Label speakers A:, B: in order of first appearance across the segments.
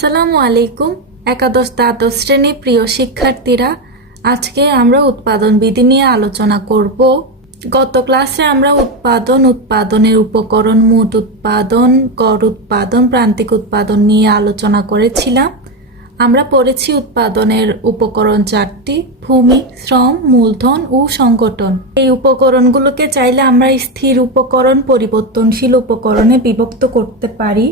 A: আসসালামু আলাইকুম, একাদশ দ্বাদশ শ্রেণি প্রিয় শিক্ষার্থীরা। আজকে আমরা উৎপাদন বিধি নিয়ে আলোচনা করব। গত ক্লাসে আমরা উৎপাদন, উৎপাদনের উপকরণ, মোট উৎপাদন, গড় উৎপাদন, প্রান্তিক উৎপাদন নিয়ে আলোচনা করেছিলাম। আমরা পড়েছি উৎপাদনের উপকরণ চারটি, ভূমি, শ্রম, মূলধন ও সংগঠন। এই উপকরণগুলোকে চাইলে আমরা স্থির উপকরণ, পরিবর্তনশীল উপকরণে বিভক্ত করতে পারি।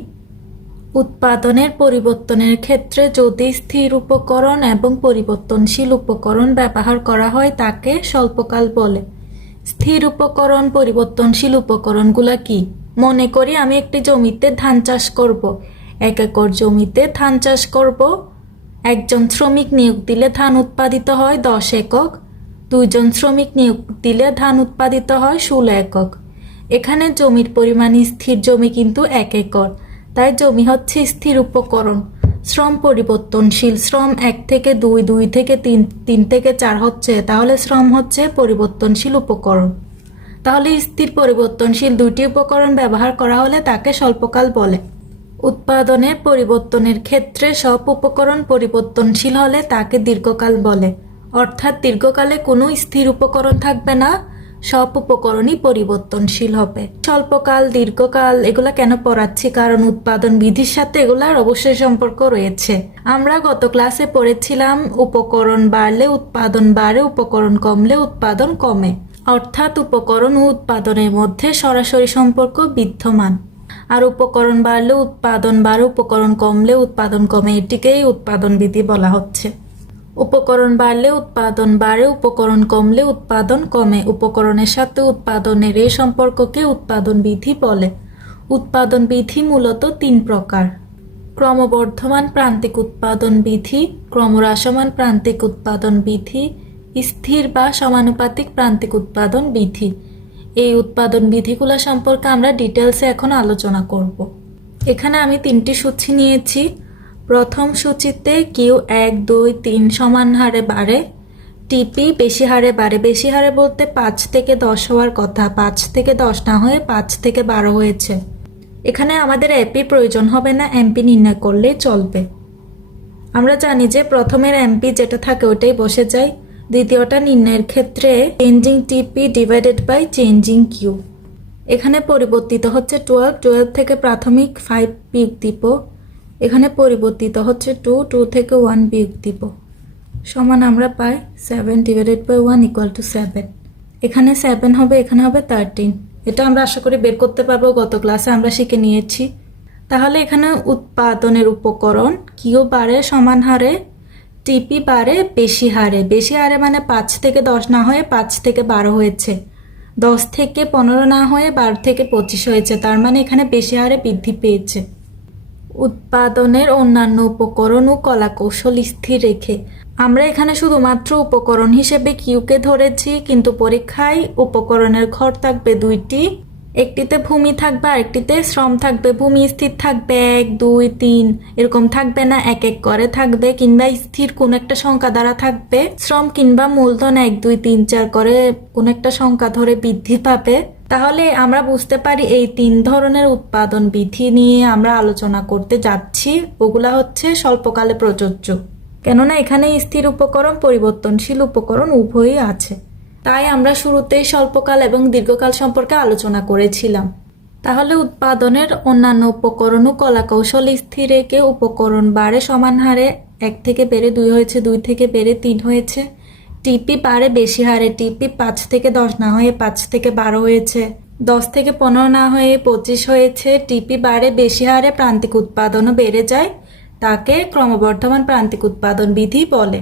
A: উৎপাদনের পরিবর্তনের ক্ষেত্রে যদি স্থির উপকরণ এবং পরিবর্তনশীল উপকরণ ব্যবহার করা হয় তাকে স্বল্পকাল বলে। স্থির উপকরণ, পরিবর্তনশীল উপকরণগুলো কি? মনে করি আমি একটি জমিতে ধান চাষ করব। এক একর জমিতে ধান চাষ করব। একজন শ্রমিক নিয়োগ দিলে ধান উৎপাদিত হয় দশ একক। দুইজন শ্রমিক নিয়োগ দিলে ধান উৎপাদিত হয় ষোলো একক। এখানে জমির পরিমাণ স্থির জমি কিন্তু এক একর। তাই জমি হচ্ছে স্থির উপকরণ। শ্রম পরিবর্তনশীল। শ্রম এক থেকে দুই দুই থেকে তিন তিন থেকে চার হচ্ছে, তাহলে শ্রম হচ্ছে পরিবর্তনশীল উপকরণ। তাহলে স্থির পরিবর্তনশীল দুইটি উপকরণ ব্যবহার করা হলে তাকে স্বল্পকাল বলে। উৎপাদনে পরিবর্তনের ক্ষেত্রে সব উপকরণ পরিবর্তনশীল হলে তাকে দীর্ঘকাল বলে। অর্থাৎ দীর্ঘকালে কোনো স্থির উপকরণ থাকবে না। সব উপকরণই পরিবর্তনশীল হবে। স্বল্পকাল, দীর্ঘকাল, এগুলা কেন পড়াচ্ছি? কারণ উৎপাদন বিধির সাথে এগুলার অবশ্যই সম্পর্ক রয়েছে। আমরা গত ক্লাসে পড়েছিলাম, উপকরণ বাড়লে উৎপাদন বাড়ে, উপকরণ কমলে উৎপাদন কমে। অর্থাৎ উপকরণ ও উৎপাদনের মধ্যে সরাসরি সম্পর্ক বিদ্যমান। আর উপকরণ বাড়লে উৎপাদন বাড়ে, উপকরণ কমলে উৎপাদন কমে, এটিকেই উৎপাদন বিধি বলা হচ্ছে। উপকরণ বাড়লে উৎপাদন বাড়ে, উপকরণ কমলে উৎপাদন কমে। উপকরণের সাথে উৎপাদনের এই সম্পর্ককে উৎপাদন বিধি বলে। উৎপাদন বিধি মূলত তিন প্রকার। ক্রমবর্ধমান প্রান্তিক উৎপাদন বিধি, ক্রমহ্রাসমান প্রান্তিক উৎপাদন বিধি, স্থির বা সমানুপাতিক প্রান্তিক উৎপাদন বিধি। এই উৎপাদন বিধিগুলো সম্পর্কে আমরা ডিটেলসে এখন আলোচনা করব। এখানে আমি তিনটি সূচি নিয়েছি। প্রথম সূচিতে কিউ এক, দুই, তিন সমান হারে বাড়ে। টিপি বেশি হারে বাড়ে। বেশি হারে বলতে পাঁচ থেকে দশ হওয়ার কথা। পাঁচ থেকে দশ না হয়ে পাঁচ থেকে বারো হয়েছে। এখানে আমাদের এপি প্রয়োজন হবে না। এমপি নির্ণয় করলেই চলবে। আমরা জানি যে প্রথমের এমপি যেটা থাকে ওটাই বসে যায়। দ্বিতীয়টা নির্ণয়ের ক্ষেত্রে changing TP divided by changing Q এখানে পরিবর্তিত হচ্ছে টুয়েলভ টুয়েলভ থেকে প্রাথমিক ফাইভ বিয়োগ দিব এখানে পরিবর্তিত হচ্ছে টু টু থেকে ওয়ান বিয়োগ দিব। সমান আমরা পাই seven divided by one equal to seven এখানে সেভেন হবে, এখানে হবে থার্টিন এটা আমরা আশা করি বের করতে পারব, গত ক্লাসে আমরা শিখে নিয়েছি। তাহলে এখানে উৎপাদনের উপকরণ কিউ বাড়ে সমান হারে, টিপি বাড়ে বেশি হারে। বেশি হারে মানে পাঁচ থেকে দশ না হয়ে পাঁচ থেকে বারো হয়েছে। দশ থেকে পনেরো না হয়ে বারো থেকে পঁচিশ হয়েছে। তার মানে এখানে বেশি হারে বৃদ্ধি পেয়েছে। উৎপাদনের অন্যান্য উপকরণ ও কলাকৌশল স্থির রেখে। আমরা এখানে শুধুমাত্র উপকরণ হিসেবে কিউকে ধরেছি, কিন্তু পরীক্ষায় উপকরণের ঘর থাকবে দুইটি। একটিতে ভূমি থাকবে, আরেকটিতে শ্রম থাকবে। ভূমি স্থির থাকবে এক, দুই, তিন, এরকম থাকবে না, এক এক করে থাকবে, কিংবা স্থির কোন একটা সংখ্যা দ্বারা থাকবে। শ্রম কিংবা মূলধন এক, দুই, তিন, চার করে কোন একটা সংখ্যা ধরে বৃদ্ধি পাবে। তাহলে আমরা বুঝতে পারি এই তিন ধরনের উৎপাদন বিধি নিয়ে আমরা আলোচনা করতে যাচ্ছি। ওগুলা হচ্ছে স্বল্পকালে প্রযোজ্য। কেননা এখানে স্থির উপকরণ, পরিবর্তনশীল উপকরণ উভয়ই আছে। তাই আমরা শুরুতেই স্বল্পকাল এবং দীর্ঘকাল সম্পর্কে আলোচনা করেছিলাম। তাহলে উৎপাদনের অন্যান্য উপকরণ ও কলাকৌশল স্থির রেখে উপকরণ বাড়ে সমান হারে এক থেকে বেড়ে দুই হয়েছে, দুই থেকে বেড়ে তিন হয়েছে। টিপি বাড়ে বেশি হারে, টিপি পাঁচ থেকে দশ না হয়ে পাঁচ থেকে বারো হয়েছে। দশ থেকে পনেরো না হয়ে পঁচিশ হয়েছে, টিপি বাড়ে বেশি হারে প্রান্তিক উৎপাদনও বেড়ে যায়, তাকে ক্রমবর্ধমান প্রান্তিক উৎপাদন বিধি বলে।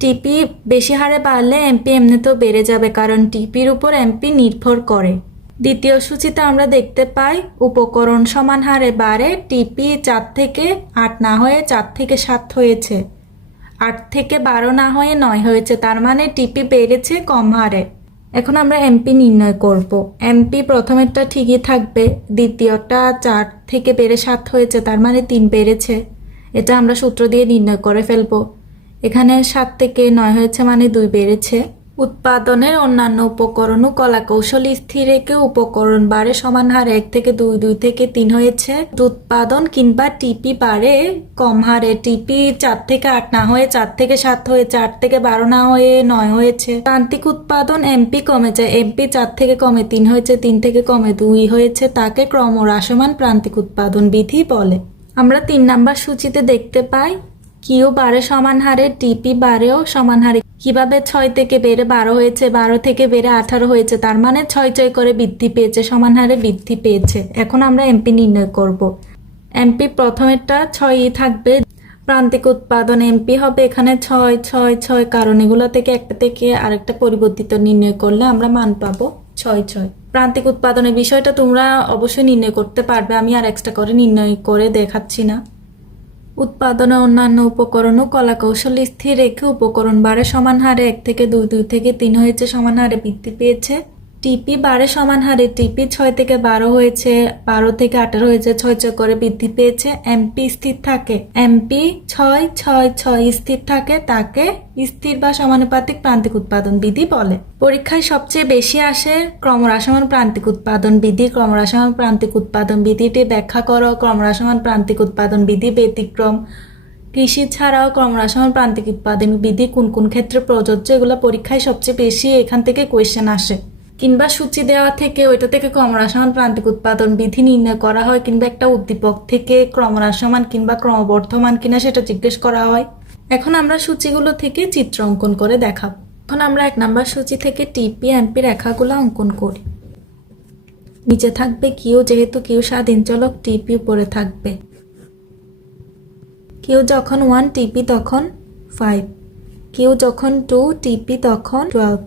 A: টিপি বেশি হারে বাড়লে এমপি এমনিতেও বেড়ে যাবে, কারণ টিপির উপর এমপি নির্ভর করে। দ্বিতীয় সূচিতে আমরা দেখতে পাই, উপকরণ সমান হারে বাড়ে, টিপি চার থেকে আট না হয়ে চার থেকে সাত হয়েছে। আট থেকে বারো না হয়ে নয় হয়েছে, তার মানে টিপি বেড়েছে কম হারে। এখন আমরা এমপি নির্ণয় করব। এমপি প্রথমেরটা ঠিকই থাকবে, দ্বিতীয়টা চার থেকে বেড়ে সাত হয়েছে, তার মানে তিন বেড়েছে। এটা আমরা সূত্র দিয়ে নির্ণয় করে ফেলব। এখানে সাত থেকে নয় হয়েছে মানে দুই বেড়েছে। উৎপাদনের অন্যান্য উপকরণ ও কলাকৌশল স্থির রেখে উপকরণ বাড়ে সমান হারে এক থেকে দুই দুই থেকে তিন হয়েছে। উৎপাদন কিংবা টিপি বাড়ে কম হারে, টিপি চার থেকে আট না হয়ে চার থেকে সাত হয়েছে আট থেকে বারো না হয়ে নয় হয়েছে। প্রান্তিক উৎপাদন এমপি কমেছে এমপি চার থেকে কমে তিন হয়েছে, তিন থেকে কমে দুই হয়েছে, তাকে ক্রমহ্রাসমান প্রান্তিক উৎপাদন বিধি বলে। আমরা তিন নাম্বার সূচিতে দেখতে পাই, কিউ বাড়ে সমান হারে, টিপি বারেও সমান হারে কীভাবে ছয় থেকে বেড়ে বারো হয়েছে, বারো থেকে বেড়ে আঠারো হয়েছে, তার মানে ছয় ছয় করে বৃদ্ধি পেয়েছে, সমান হারে বৃদ্ধি পেয়েছে। এখন আমরা এমপি নির্ণয় করব। এমপি প্রথমেরটা ছয়ই থাকবে। প্রান্তিক উৎপাদন এমপি হবে এখানে ছয় ছয় ছয়, কারণ এগুলো থেকে একটা থেকে আরেকটা পরিবর্তিত নির্ণয় করলে আমরা মান পাবো ছয় ছয়। প্রান্তিক উৎপাদনের বিষয়টা তোমরা অবশ্যই নির্ণয় করতে পারবে, আমি আর এক্সট্রা করে নির্ণয় করে দেখাচ্ছি না। উৎপাদনে অন্যান্য উপকরণ ও কলাকৌশল স্থির রেখে উপকরণ বাড়ে সমান হারে এক থেকে দুই দুই থেকে তিন হয়েছে সমান হারে বৃদ্ধি পেয়েছে। টিপি বারে সমান হারে, টিপি ছয় থেকে বারো হয়েছে, বারো থেকে আঠারো হয়েছে, ছয় ছয় করে বৃদ্ধি পেয়েছে, এমপি স্থির থাকে। এমপি ছয় ছয় ছয় স্থির থাকে, তাকে স্থির বা সমানুপাতিক প্রান্তিক উৎপাদন বিধি বলে। পরীক্ষায় সবচেয়ে বেশি আসে ক্রমহ্রাসমান প্রান্তিক উৎপাদন বিধি। ক্রমহ্রাসমান প্রান্তিক উৎপাদন বিধিটি ব্যাখ্যা করো। ক্রমহ্রাসমান প্রান্তিক উৎপাদন বিধি ব্যতিক্রম। কৃষি ছাড়াও ক্রমহ্রাসমান প্রান্তিক উৎপাদন বিধি কোন কোন ক্ষেত্রে প্রযোজ্য, এগুলো পরীক্ষায় সবচেয়ে বেশি এখান থেকে কোয়েশ্চেন আসে। কিংবা সূচি দেওয়া থেকে, ওইটা থেকে ক্রমহ্রাসমান প্রান্তিক উৎপাদন বিধি নির্ণয় করা হয়, কিংবা একটা উদ্দীপক থেকে ক্রমহ্রাসমান কিংবা ক্রমবর্ধমান কিনা সেটা জিজ্ঞেস করা হয়। এখন আমরা সূচিগুলো থেকে চিত্র অঙ্কন করে দেখাবো। এখন আমরা এক নাম্বার সূচি থেকে টিপি এমপি রেখাগুলো অঙ্কন করি। নিচে থাকবে কিউ যেহেতু কিউ স্বাধীন চলক টিপি উপরে থাকবে। কিউ যখন ওয়ান টিপি তখন ফাইভ কিউ যখন টু টিপি তখন টুয়েলভ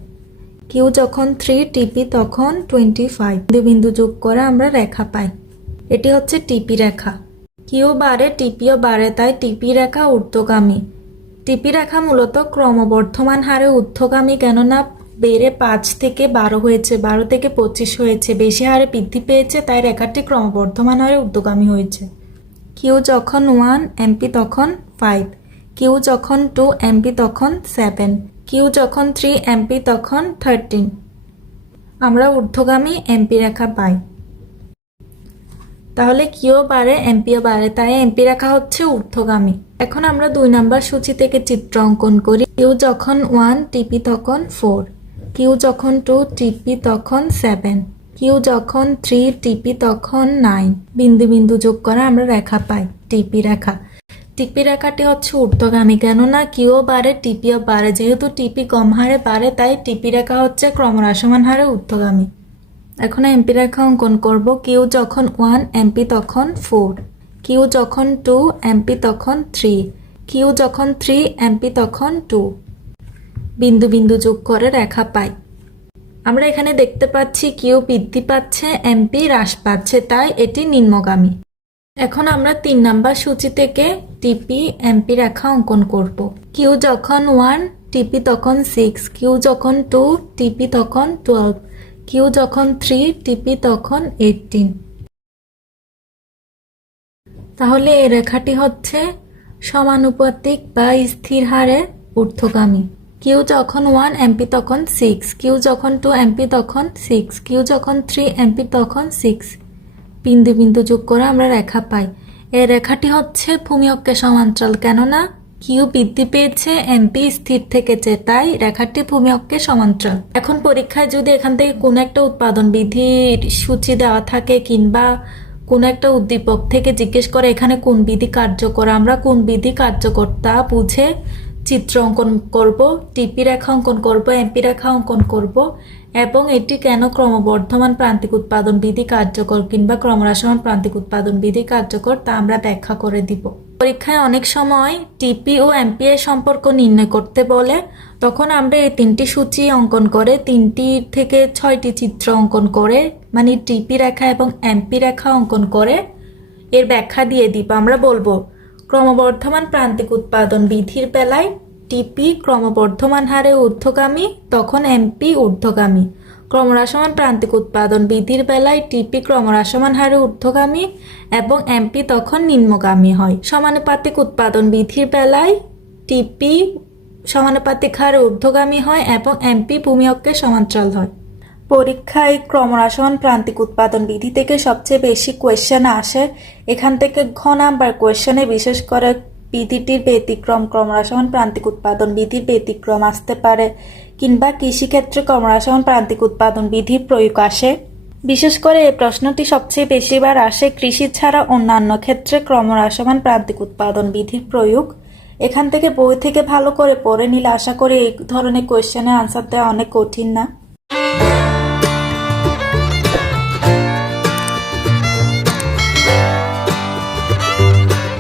A: কিউ যখন থ্রি টিপি তখন টোয়েন্টি ফাইভ বিন্দু যোগ করে আমরা রেখা পাই। এটি হচ্ছে টিপি রেখা। কিউ বাড়ে টিপিও বাড়ে তাই টিপি রেখা ঊর্ধ্বগামী। টিপি রেখা মূলত ক্রমবর্ধমান হারে ঊর্ধ্বগামী, কেননা বেড়ে পাঁচ থেকে বারো হয়েছে, বারো থেকে পঁচিশ হয়েছে, বেশি হারে বৃদ্ধি পেয়েছে, তাই রেখাটি ক্রমবর্ধমান হারে ঊর্ধ্বগামী হয়েছে। কিউ যখন ওয়ান এমপি তখন ফাইভ কিউ যখন টু এমপি তখন সেভেন কিউ যখন থ্রি এমপি তখন থার্টিন আমরা ঊর্ধ্বগামী এমপি রেখা পাই। তাহলে কিউ বাড়ে এমপিও বাড়ে তাই এমপি রেখা হচ্ছে ঊর্ধ্বগামী। এখন আমরা দুই নাম্বার সূচি থেকে চিত্র অঙ্কন করি। কিউ যখন ওয়ান টিপি তখন ফোর কিউ যখন টু টিপি তখন সেভেন কিউ যখন থ্রি টিপি তখন নাইন বিন্দু বিন্দু যোগ করা আমরা রেখা পাই টিপি রেখা। টিপি রেখাটি হচ্ছে ঊর্ধ্বগামী। কেননা কিউ বাড়ে টিপিও বাড়ে যেহেতু টিপি কম হারে বাড়ে তাই টিপি রেখা হচ্ছে ক্রমহ্রাসমান হারে ঊর্ধ্বগামী। এখন এমপি রেখা অঙ্কন করব, কিউ যখন ওয়ান, এমপি তখন ফোর, কিউ যখন টু, এমপি তখন থ্রি, কিউ যখন থ্রি, এমপি তখন টু। বিন্দু বিন্দু যোগ করে রেখা পাই। আমরা এখানে দেখতে পাচ্ছি কিউ বৃদ্ধি পাচ্ছে, এমপি হ্রাস পাচ্ছে, তাই এটি নিম্নগামী। এখন আমরা তিন নাম্বার সূচি থেকে টিপি এমপি রেখা অঙ্কন করব। কিউ যখন ওয়ান টিপি তখন সিক্স কিউ যখন টু টিপি তখন টুয়েলভ কিউ যখন থ্রি টিপি তখন এইটিন তাহলে এই রেখাটি হচ্ছে সমানুপাতিক বা স্থির হারে ঊর্ধ্বগামী। কিউ যখন ওয়ান এমপি তখন সিক্স কিউ যখন টু এমপি তখন সিক্স কিউ যখন থ্রি এমপি তখন সিক্স বিন্দু বিন্দু যোগ করে আমরা রেখা পাই। এই রেখাটি হচ্ছে ভূমি অক্ষের সমান্তরাল, কেননা কিউ বৃদ্ধি পেয়েছে, এমপি স্থির থেকেছে, তাই রেখাটি ভূমি অক্ষের সমান্তরাল। এখন পরীক্ষায় যদি এখান থেকে কোনো একটা উৎপাদন বিধির সূচি দেওয়া থাকে কিংবা কোনো একটা উদ্দীপক থেকে জিজ্ঞেস করে এখানে কোন বিধি কার্যকর, আমরা কোন বিধি কার্যকর তা বুঝে চিত্র অঙ্কন করব, টিপি রেখা অঙ্কন করব, এমপি রেখা অঙ্কন করব এবং এটি কেন ক্রমবর্ধমান প্রান্তিক উৎপাদন বিধি কার্যকর কিংবা ক্রমহ্রাসমান প্রান্তিক উৎপাদন বিধি কার্যকর তা আমরা ব্যাখ্যা করে দিব। পরীক্ষায় অনেক সময় টিপি ও এমপি এর সম্পর্ক নির্ণয় করতে বলে, তখন আমরা এই তিনটি সূচি অঙ্কন করে, তিনটি থেকে ছয়টি চিত্র অঙ্কন করে মানে টিপি রেখা এবং এমপি রেখা অঙ্কন করে এর ব্যাখ্যা দিয়ে দিব। আমরা বলব, ক্রমবর্ধমান প্রান্তিক উৎপাদন বিধির বেলায় টিপি ক্রমবর্ধমান হারে ঊর্ধ্বগামী, তখন এমপি ঊর্ধ্বগামী। ক্রমহ্রাসমান প্রান্তিক উৎপাদন বিধির বেলায় টিপি ক্রমহ্রাসমান হারে ঊর্ধ্বগামী এবং এমপি তখন নিম্নগামী হয়। সমানুপাতিক উৎপাদন বিধির বেলায় টিপি সমানুপাতিক হারে ঊর্ধ্বগামী হয় এবং এমপি ভূমি সমান্তরাল হয়। পরীক্ষায় ক্রমহ্রাসমান প্রান্তিক উৎপাদন বিধি থেকে সবচেয়ে বেশি কোয়েশ্চেন আসে। এখান থেকে ঘ নাম্বার কোয়েশ্চেনে বিশেষ করে বিধিটির ব্যতিক্রম ক্রমহ্রাসমান প্রান্তিক উৎপাদন বিধির ব্যতিক্রম আসতে পারে, কিংবা কৃষিক্ষেত্রে ক্রমহ্রাসমান প্রান্তিক উৎপাদন বিধির প্রয়োগ আসে। বিশেষ করে এই প্রশ্নটি সবচেয়ে বেশিবার আসে কৃষি ছাড়া অন্যান্য ক্ষেত্রে ক্রমহ্রাসমান প্রান্তিক উৎপাদন বিধির প্রয়োগ। এখান থেকে বই থেকে ভালো করে পড়ে নিলে আশা করি এই ধরনের কোয়েশ্চেনের আনসার দেওয়া অনেক কঠিন না।